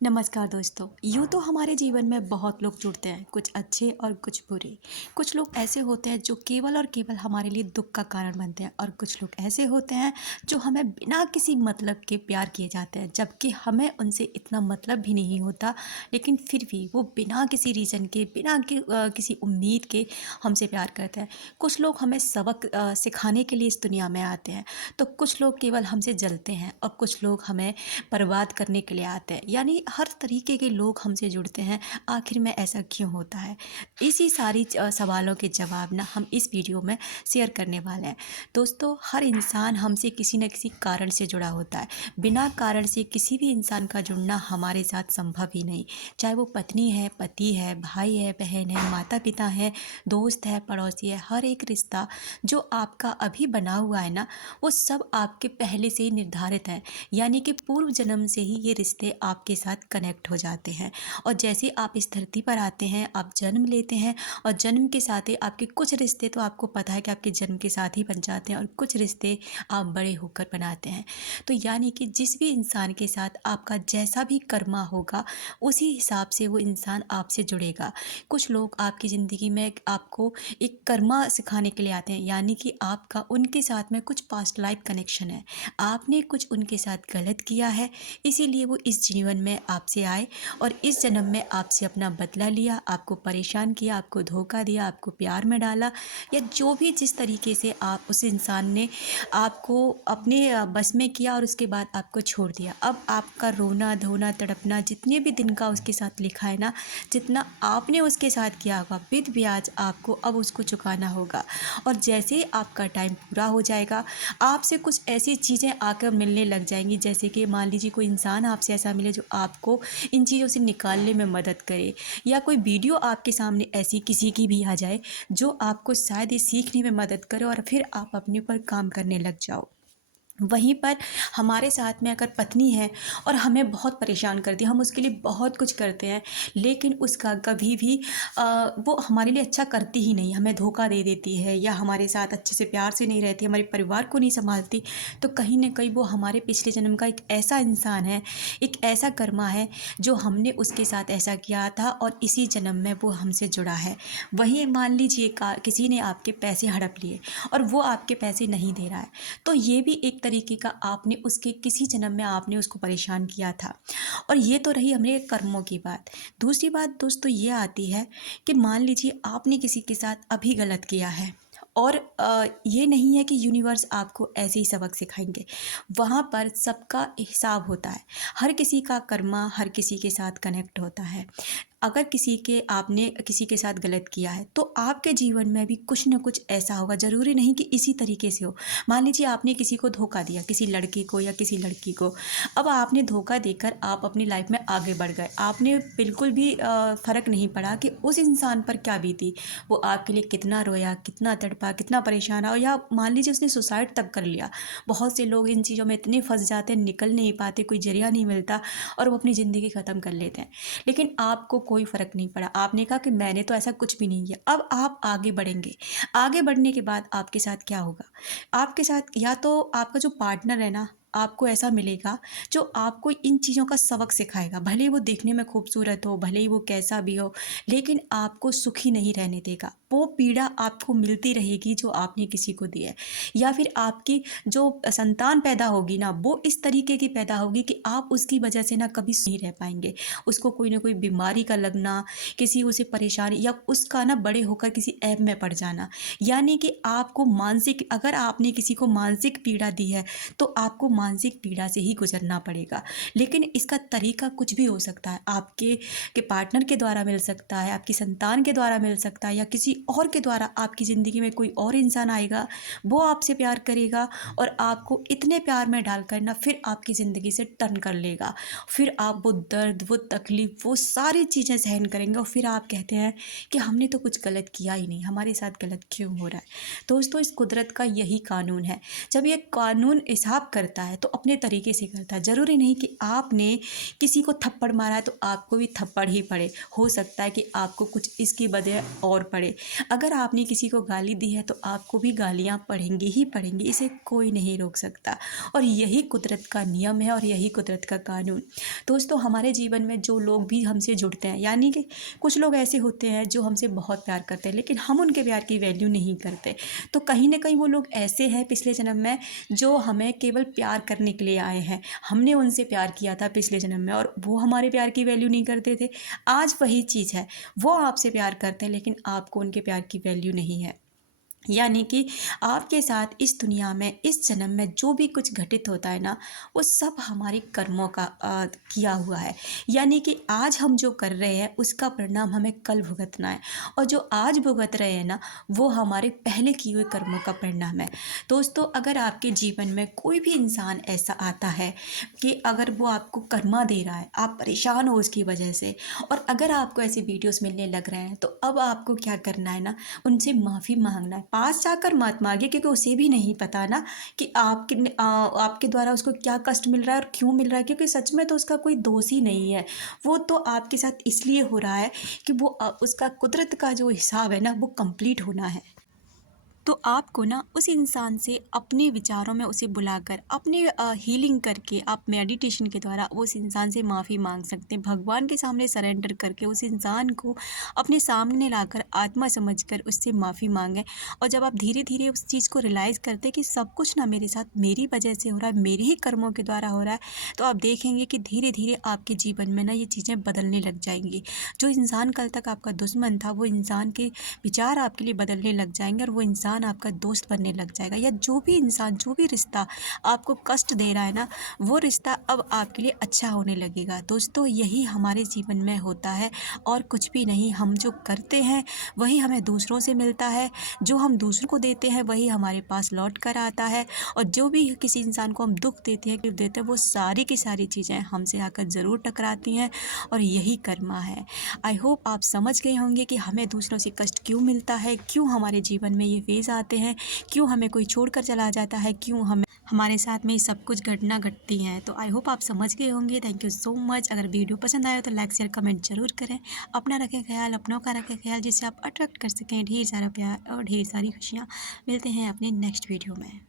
नमस्कार दोस्तों। यूँ तो हमारे जीवन में बहुत लोग जुड़ते हैं, कुछ अच्छे और कुछ बुरे। कुछ लोग ऐसे होते हैं जो केवल और केवल हमारे लिए दुख का कारण बनते हैं और कुछ लोग ऐसे होते हैं जो हमें बिना किसी मतलब के प्यार किए जाते हैं, जबकि हमें उनसे इतना मतलब भी नहीं होता, लेकिन फिर भी वो बिना किसी रीज़न के, किसी उम्मीद के हमसे प्यार करते हैं। कुछ लोग हमें सबक सिखाने के लिए इस दुनिया में आते हैं, तो कुछ लोग केवल हमसे जलते हैं और कुछ लोग हमें बर्बाद करने के लिए आते हैं। यानी हर तरीके के लोग हमसे जुड़ते हैं। आखिर में ऐसा क्यों होता है? इसी सारी सवालों के जवाब ना हम इस वीडियो में शेयर करने वाले हैं। दोस्तों, हर इंसान हमसे किसी न किसी कारण से जुड़ा होता है। बिना कारण से किसी भी इंसान का जुड़ना हमारे साथ संभव ही नहीं। चाहे वो पत्नी है, पति है, भाई है, बहन है, माता-पिता है, दोस्त है, पड़ोसी है, हर एक रिश्ता जो आपका अभी बना हुआ है ना, वो सब आपके पहले से ही निर्धारित है। यानी कि पूर्व जन्म से ही ये रिश्ते आपके साथ कनेक्ट हो जाते हैं और जैसे आप इस धरती पर आते हैं, आप जन्म लेते हैं और जन्म के साथ ही आपके कुछ रिश्ते तो आपको पता है कि आपके जन्म के साथ ही बन जाते हैं और कुछ रिश्ते आप बड़े होकर बनाते हैं। तो यानी कि जिस भी इंसान के साथ आपका जैसा भी कर्मा होगा, उसी हिसाब से वो इंसान आपसे जुड़ेगा। कुछ लोग आपकी ज़िंदगी में आपको एक कर्मा सिखाने के लिए आते हैं, यानी कि आपका उनके साथ में कुछ पास्ट लाइफ कनेक्शन है। आपने कुछ उनके साथ गलत किया है, इसीलिए वो इस जीवन में आपसे आए और इस जन्म में आपसे अपना बदला लिया, आपको परेशान किया, आपको धोखा दिया, आपको प्यार में डाला, या जो भी जिस तरीके से आप उस इंसान ने आपको अपने बस में किया और उसके बाद आपको छोड़ दिया। अब आपका रोना धोना तड़पना जितने भी दिन का उसके साथ लिखा है ना, जितना आपने उसके साथ किया होगा विद ब्याज आपको अब उसको चुकाना होगा। और जैसे ही आपका टाइम पूरा हो जाएगा, आपसे कुछ ऐसी चीज़ें आकर मिलने लग जाएंगी, जैसे कि मान लीजिए कोई इंसान आपसे ऐसा मिले जो आपको इन चीज़ों से निकालने में मदद करे, या कोई वीडियो आपके सामने ऐसी किसी की भी आ जाए जो आपको शायद ये सीखने में मदद करे और फिर आप अपने ऊपर काम करने लग जाओ। वहीं पर हमारे साथ में अगर पत्नी है और हमें बहुत परेशान करती है, हम उसके लिए बहुत कुछ करते हैं, लेकिन उसका कभी भी वो हमारे लिए अच्छा करती ही नहीं, हमें धोखा दे देती है या हमारे साथ अच्छे से प्यार से नहीं रहती, हमारे परिवार को नहीं संभालती, तो कहीं न कहीं वो हमारे पिछले जन्म का एक ऐसा इंसान है, एक ऐसा कर्मा है जो हमने उसके साथ ऐसा किया था और इसी जन्म में वो हमसे जुड़ा है। वहीं मान लीजिए का किसी ने आपके पैसे हड़प लिए और वो आपके पैसे नहीं दे रहा है, तो ये भी एक तरीके का आपने उसके किसी जन्म में आपने उसको परेशान किया था। और ये तो रही हमारे कर्मों की बात। दूसरी बात दोस्तों ये आती है कि मान लीजिए आपने किसी के साथ अभी गलत किया है और ये नहीं है कि यूनिवर्स आपको ऐसे ही सबक सिखाएंगे। वहाँ पर सबका हिसाब होता है। हर किसी का कर्मा हर किसी के साथ कनेक्ट होता है। अगर आपने किसी के साथ गलत किया है, तो आपके जीवन में भी कुछ न कुछ ऐसा होगा, ज़रूरी नहीं कि इसी तरीके से हो। मान लीजिए आपने किसी को धोखा दिया, किसी लड़के को या किसी लड़की को। अब आपने धोखा देकर आप अपनी लाइफ में आगे बढ़ गए। आपने बिल्कुल भी फ़र्क नहीं पड़ा कि उस इंसान पर क्या बीती। वो आपके लिए कितना रोया, कितना तड़पा, कितना परेशान रहा, या मान लीजिए उसने सुसाइड तक कर लिया। बहुत से लोग इन चीज़ों में इतने फँस जाते हैं, निकल नहीं पाते, कोई ज़रिया नहीं मिलता और वो अपनी ज़िंदगी ख़त्म कर लेते हैं। लेकिन आपको कोई फ़र्क नहीं पड़ा। आपने कहा कि मैंने तो ऐसा कुछ भी नहीं किया। अब आप आगे बढ़ेंगे। आगे बढ़ने के बाद आपके साथ क्या होगा? आपके साथ या तो आपका जो पार्टनर है ना, आपको ऐसा मिलेगा जो आपको इन चीज़ों का सबक सिखाएगा। भले ही वो देखने में खूबसूरत हो, भले ही वो कैसा भी हो, लेकिन आपको सुखी नहीं रहने देगा। वो पीड़ा आपको मिलती रहेगी जो आपने किसी को दी है। या फिर आपकी जो संतान पैदा होगी ना, वो इस तरीके की पैदा होगी कि आप उसकी वजह से ना कभी नहीं रह पाएँगे। उसको कोई ना कोई बीमारी का लगना, किसी उसे परेशानी, या उसका ना बड़े होकर किसी ऐब में पड़ जाना। यानी कि आपको मानसिक, अगर आपने किसी को मानसिक पीड़ा दी है, तो आपको मानसिक पीड़ा से ही गुजरना पड़ेगा। लेकिन इसका तरीका कुछ भी हो सकता है। आपके पार्टनर के द्वारा मिल सकता है, आपकी संतान के द्वारा मिल सकता है, या किसी और के द्वारा आपकी ज़िंदगी में कोई और इंसान आएगा, वो आपसे प्यार करेगा और आपको इतने प्यार में डालकर ना फिर आपकी ज़िंदगी से टर्न कर लेगा। फिर आप वो दर्द, वो तकलीफ़, वो सारी चीज़ें सहन करेंगे और फिर आप कहते हैं कि हमने तो कुछ गलत किया ही नहीं, हमारे साथ गलत क्यों हो रहा है। दोस्तों, इस कुदरत का यही कानून है। जब ये कानून हिसाब करता है तो अपने तरीके से करता है। ज़रूरी नहीं कि आपने किसी को थप्पड़ मारा है तो आपको भी थप्पड़ ही पड़े, हो सकता है कि आपको कुछ इसकी बजाय और पड़े। अगर आपने किसी को गाली दी है तो आपको भी गालियाँ पड़ेंगी ही पड़ेंगी, इसे कोई नहीं रोक सकता। और यही कुदरत का नियम है और यही कुदरत का कानून। दोस्तों, हमारे जीवन में जो लोग भी हमसे जुड़ते हैं, यानी कि कुछ लोग ऐसे होते हैं जो हमसे बहुत प्यार करते हैं लेकिन हम उनके प्यार की वैल्यू नहीं करते। तो कहीं ना कहीं वो लोग ऐसे हैं पिछले जन्म में जो हमें केवल प्यार करने के लिए आए हैं। हमने उनसे प्यार किया था पिछले जन्म में और वो हमारे प्यार की वैल्यू नहीं करते थे। आज वही चीज़ है, वो आपसे प्यार करते हैं लेकिन आपको उनके प्यार की वैल्यू नहीं है। यानी कि आपके साथ इस दुनिया में इस जन्म में जो भी कुछ घटित होता है ना, वो सब हमारी कर्मों का किया हुआ है। यानी कि आज हम जो कर रहे हैं उसका परिणाम हमें कल भुगतना है, और जो आज भुगत रहे हैं ना, वो हमारे पहले किए हुए कर्मों का परिणाम है। दोस्तों, अगर आपके जीवन में कोई भी इंसान ऐसा आता है कि अगर वो आपको कर्मा दे रहा है, आप परेशान हो उसकी वजह से, और अगर आपको ऐसे वीडियोस मिलने लग रहे हैं, तो अब आपको क्या करना है ना, उनसे माफ़ी मांगना है। पास जाकर मत मांगिए, क्योंकि उसे भी नहीं पता ना कि आपके द्वारा उसको क्या कष्ट मिल रहा है और क्यों मिल रहा है, क्योंकि सच में तो उसका कोई दोष ही नहीं है। वो तो आपके साथ इसलिए हो रहा है कि वो उसका कुदरत का जो हिसाब है ना, वो कंप्लीट होना है। तो आपको ना उस इंसान से अपने विचारों में उसे बुलाकर अपने हीलिंग करके आप मेडिटेशन के द्वारा उस इंसान से माफ़ी मांग सकते हैं। भगवान के सामने सरेंडर करके उस इंसान को अपने सामने लाकर आत्मा समझकर उससे माफ़ी मांगें। और जब आप धीरे धीरे उस चीज़ को रियलाइज़ करते हैं कि सब कुछ ना मेरे साथ मेरी वजह से हो रहा है, मेरे ही कर्मों के द्वारा हो रहा है, तो आप देखेंगे कि धीरे धीरे आपके जीवन में ना ये चीज़ें बदलने लग जाएंगी। जो इंसान कल तक आपका दुश्मन था, वो इंसान के विचार आपके लिए बदलने लग जाएंगे और वो इंसान आपका दोस्त बनने लग जाएगा। या जो भी इंसान, जो भी रिश्ता आपको कष्ट दे रहा है ना, वो रिश्ता अब आपके लिए अच्छा होने लगेगा। दोस्तों, यही हमारे जीवन में होता है और कुछ भी नहीं। हम जो करते हैं वही हमें दूसरों से मिलता है, जो हम दूसरों को देते हैं वही हमारे पास लौट कर आता है, और जो भी किसी इंसान को हम दुख देते हैं, गिफ्ट देते हैं, वो सारी की सारी चीज़ें हमसे आकर ज़रूर टकराती हैं, और यही कर्मा है। आई होप आप समझ गए होंगे कि हमें दूसरों से कष्ट क्यों मिलता है, क्यों हमारे जीवन में ये फेज़ आते हैं, क्यों हमें कोई छोड़कर चला जाता है, क्यों हमें हमारे साथ में सब कुछ घटना घटती हैं। तो आई होप आप समझ गए होंगे। Thank you so much. अगर वीडियो पसंद आया तो लाइक शेयर कमेंट जरूर करें। अपना रखें ख्याल, अपनों का रखें ख्याल, जिससे आप अट्रैक्ट कर सकें ढेर सारा प्यार और ढेर सारी खुशियाँ। मिलते हैं अपने नेक्स्ट वीडियो में।